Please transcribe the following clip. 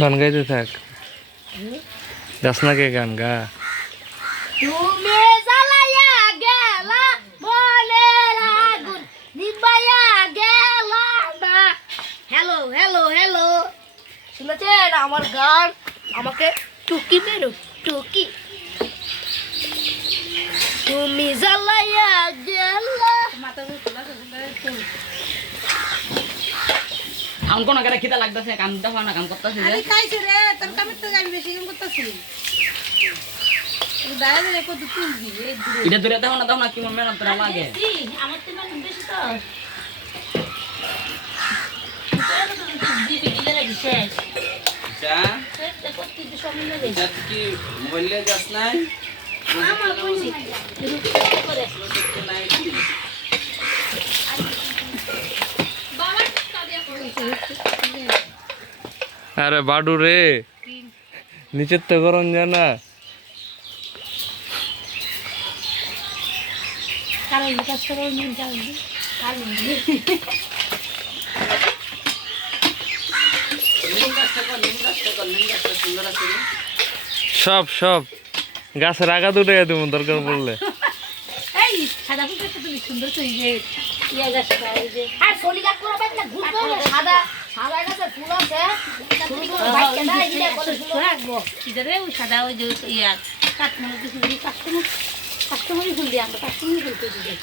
গান গাইতে থাক, গাছ না কে গান গা। তুমি জ্বালাইয়া গেলা মনের আগুন নিবাইয়া গেলা না। হ্যালো হ্যালো হ্যালো, শুনেছেন আমার গান? আমাকে টুকি মেরো টুকি। তুমি জ্বালাইয়া গেলা আম কোন করে খিদা লাগতেছে, কাম দাও না, কাম করতেছে আমি খাইছি রে, তোর কামে তো আমি বেশি কাম করতেছি। দাঁড়া রে কত তুলবি এই দূরে। এটা দূরে দাও না কি মন মেহনত করা লাগে। আমার তো মানে বেশি তো কি মোবাইলে যাস নাই? আরে বাডু রে, নিচের তো গরম জানা। সব সব গাছের আগা দুটো দেবো দরকার পড়লে। এই সাদা ফুলটা তুমি সুন্দর তো ইয়া গাছটা এই যে আর সলি গাছ করা বাইক না ঘুরতো সাদা সাদা গাছে ফুল আছে শুরু করে বাইক কেনা ইয়া করে ফুল রাখবো ইদারে ওই সাদা ওই যে ইয়া কাটমুড়ি কিছু কাস্টমারই ফুল দিয়ে আমরা কাস্টমারই ফুল করে দিই।